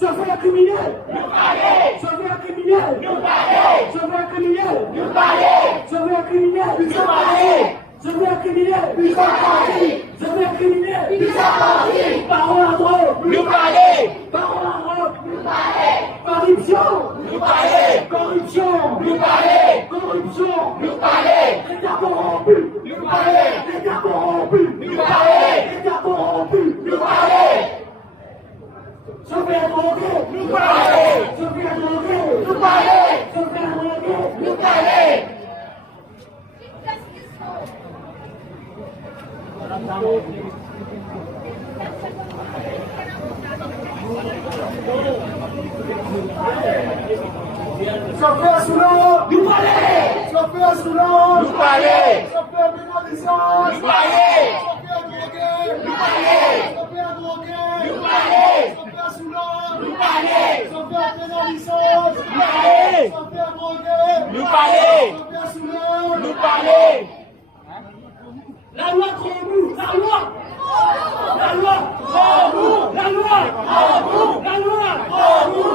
Je fais un criminel. Je fais un criminel. Je vais criminel. Parole à drogue. Nous parler. Parole à drogue. Corruption. Nous parler. Corruption. Nous parler. Corruption. Nous parler. L'État corrompu. Nous parler. L'État corrompu. Nous parler. L'État corrompu. Nous parler. Je vais droguer. Nous parler. Je vais droguer. Nous parler. Je vais droguer. Nous parler. Chauffeur Soulon. Nous parler. Chauffeur Soulon. Nous parler. Chauffeur pénalisant. Nous parler. Chauffeur drogué. Nous parler. Chauffeur drogué. Nous parler. Chauffeur Soulon. Nous parler. Chauffeur pénalisant. Nous parler. Chauffeur drogué. Nous parler. Chauffeur Soulon. Nous parler. La loi contre nous. La loi. La loi. La loi. La loi.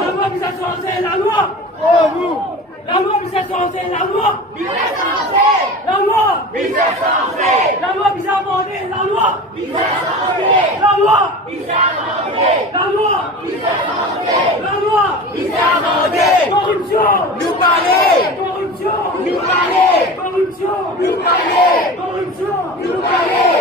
La loi qui s'est changée. La loi. La loi qui s'est changée. La loi. La loi. La loi qui s'est amendée. La loi. La loi. La loi. La loi. Corruption. Nous parler. Corruption. Nous parler. Corruption. Nous parler. Corruption. Nous parler.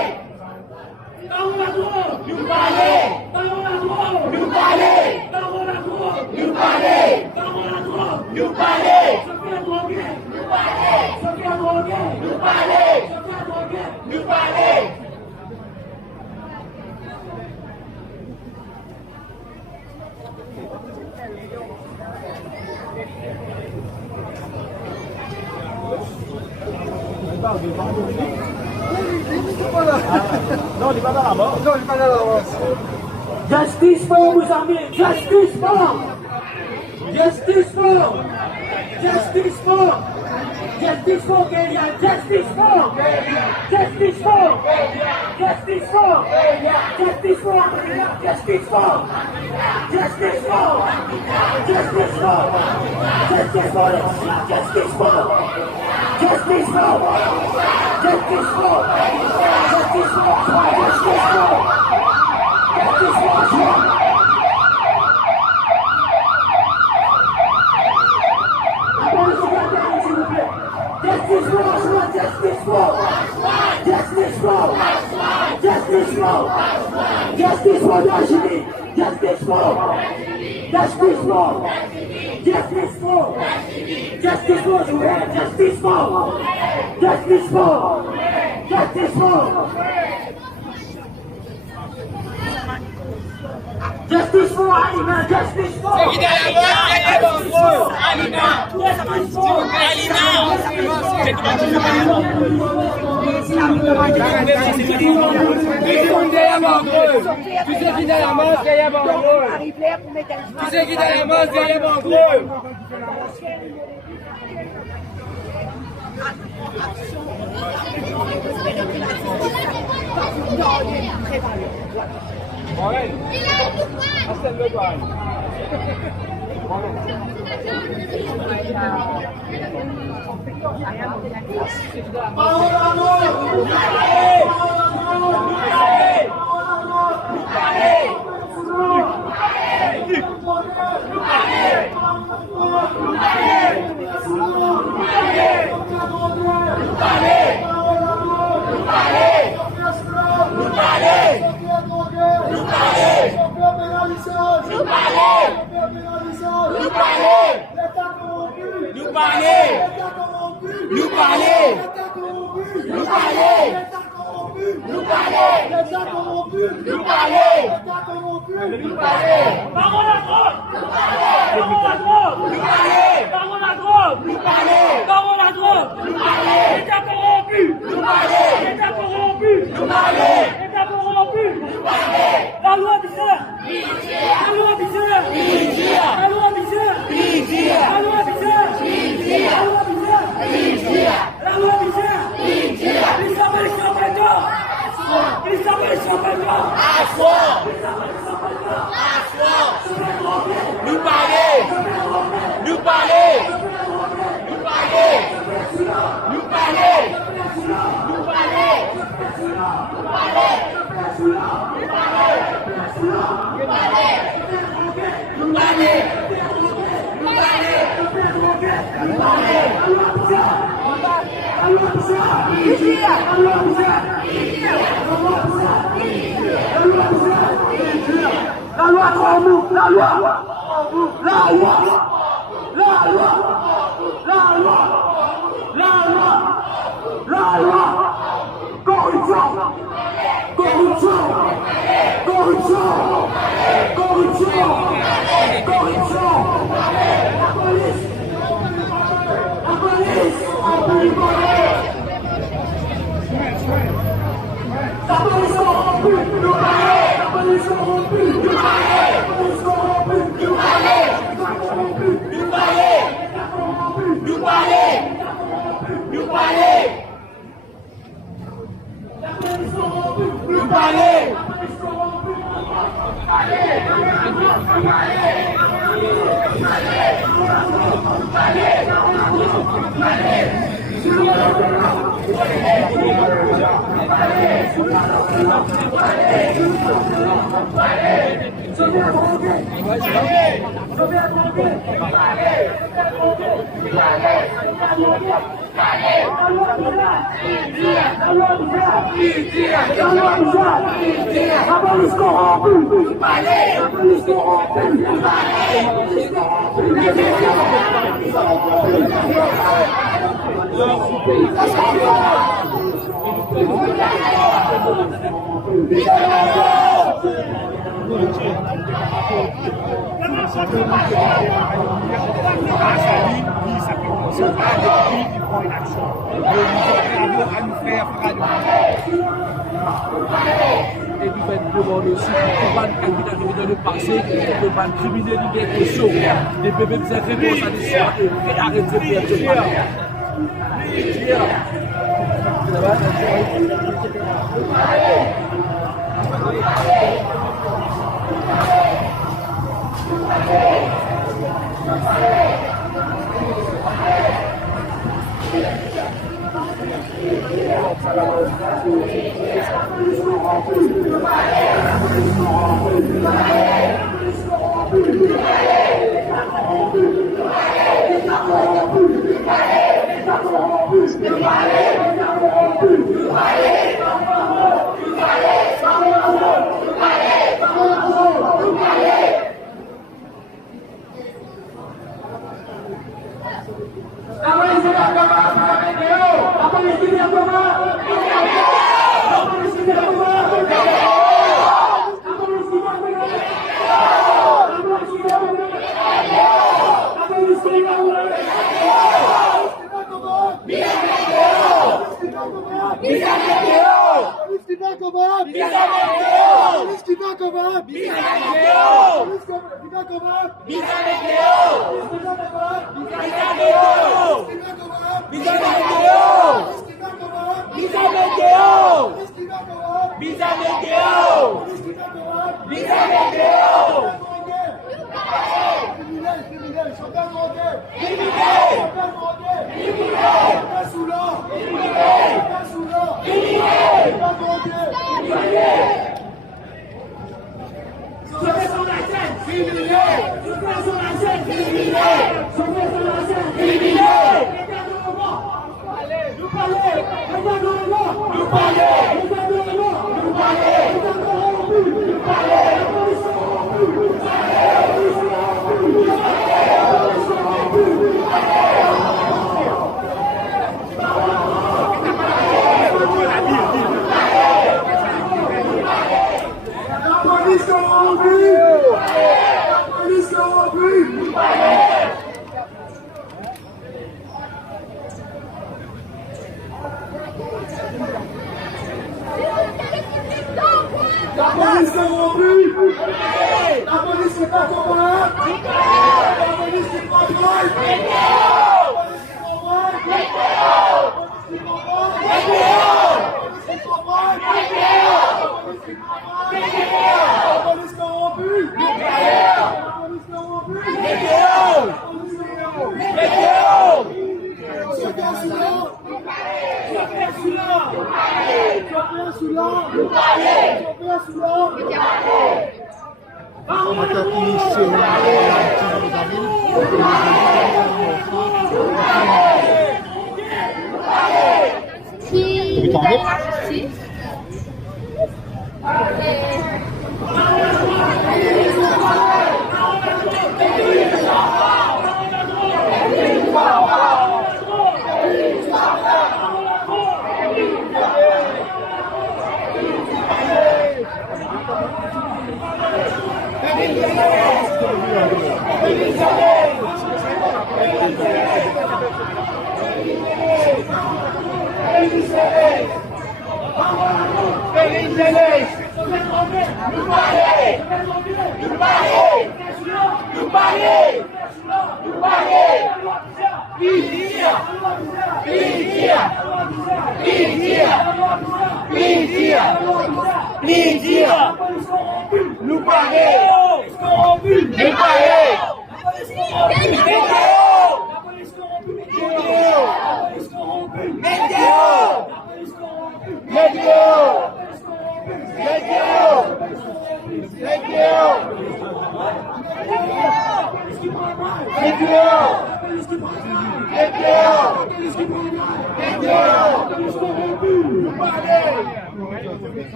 Parole à drogue. Nous parler. Parole à drogue. Nous parler. Parole à drogue. Nous parler. Parole à drogue. Nous parler. Chauffeur drogué. Nous parler. Chauffeur drogué. Nous parler. Chauffeur drogué. Nous parler. Non, il n'est pas dans la mort. Non, il n'est pas dans la mort. Justice for Mozambique. Justice for. Justice for. Justice for. Justice for Kenya. Justice for. Justice for. Justice for. Justice for. Justice for. Justice for. Justice for. Justice for. Justice for. Justice for. Justice for. Justice for. Justice for. Justice for. Justice for. Justice for. Justice for. Justice for. Justice for Dashini. Justice for. Justice for. Justice for. Justice for Joel. Justice for. Justice for. Justice for. Justice for Alina. Justice for. Alina. Justice for. Tu sais qui derrière moi, c'est Yves Andreux. Tu sais qui derrière moi, c'est Yves Andreux. Morel, installe-le toi. La loi bizarre. La loi bizarre. La loi bizarre. La loi bizarre. La loi bizarre. Nous parler. Nous parler. Nous parler. Nous parler. Nous parler. La loi contre nous, la loi, la loi, la loi, la loi, la loi, la loi, corruption, corruption, corruption, corruption, corruption, la police, la police corrompue, nous parler, la police corrompue, nous parler, la police corrompue, nous parler, nous parler, nous parler, nous parler, la police corrompue, nous parler, la police corrompue, et puis faire demande aussi pour pas dans le passé, pour pas criminaliser les choses. Les bébés qui ont fait pour ça, et arrêter pour On a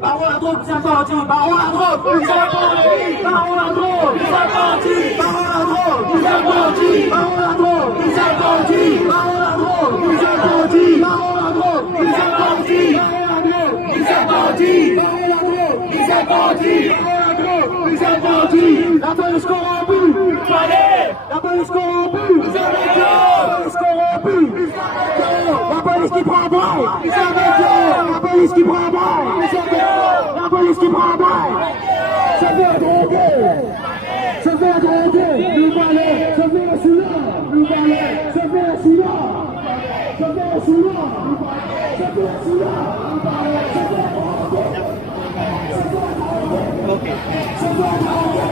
Parole à droite, c'est parti. Parole à droite, c'est parti. Parole à droite, c'est parti. Parole à droite, c'est parti. Parole à droite, c'est parti. Parole à droite, c'est parti. Parole à droite, c'est parti. Parole à droite, c'est parti. Parole à droite, c'est parti. La police corrompue. La police corrompue. La police corrompue. La police qui prend balle. La police qui prend balle. La police qui prend balle. Se fait droguer. Se fait droguer. Nous parlons. Se fait celui-là. Nous parlons. Se fait celui-là. Se fait celui-là. Se fait celui-là. Nous parlons. Se fait droguer. Ok. Se fait droguer.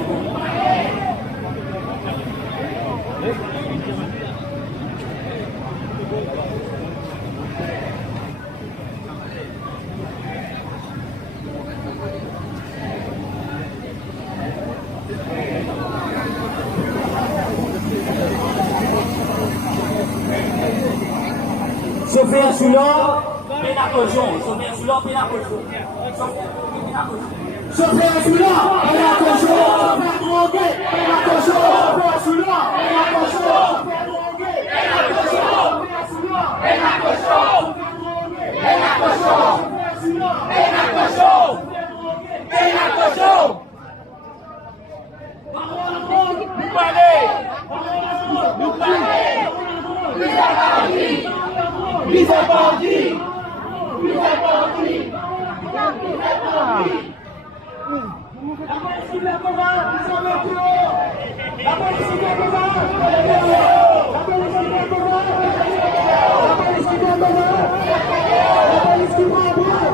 Chauffeur celui-là, paie la caution. Chauffeur celui-là, paie la caution. Chauffeur celui-là, paie la caution. Chauffeur drogué, paie la caution. Chauffeur celui-là, paie la caution. Chauffeur drogué, paie la caution. Chauffeur celui-là, paie la caution. Paie la caution. Paie la caution. Paie la caution. Nous parler. Nous parler. Mise à bandit. Mise à bandit. La police qui vient comment? Ils sont même plus haut. La police qui vient comment? La police qui vient comment? La police qui vient comment? La police qui prend bras.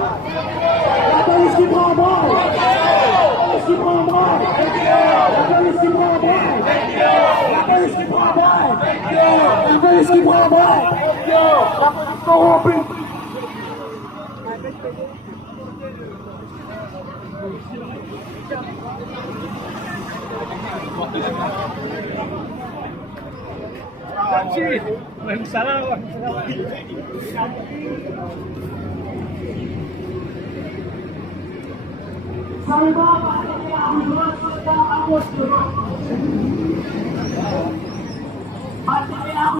La police qui prend bras. La police qui prend bras. La police qui prend bras. La police qui prend bras. La police qui prend bras. La police corrompue. Salut,